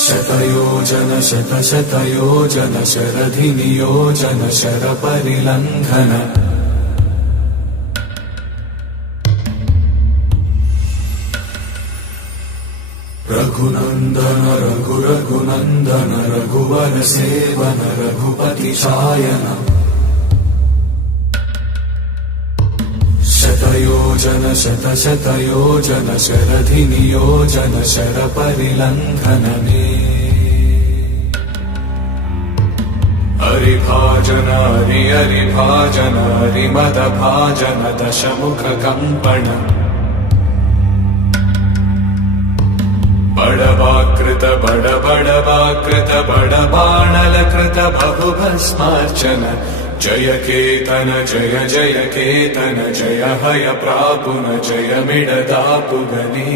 शतयोजन शतशतयोजन शरधिनियोजन शरपरिलङ्घन रघुनन्दन रघुरघुनन्दन रघुवर सेवन रघुपति शायन शतयोजन शतशतयोजन शरधिनियोजन शरपरिलङ्घनने हरिभाजन हरिभाजन हरिमदभाजन दशमुखकम्पण बडवाकृत बडबडवाकृत बडबाणलकृत बहुभस्मार्चन जय केतन जय जय केतन जय हय प्रापुन जय मिडदापुगनी।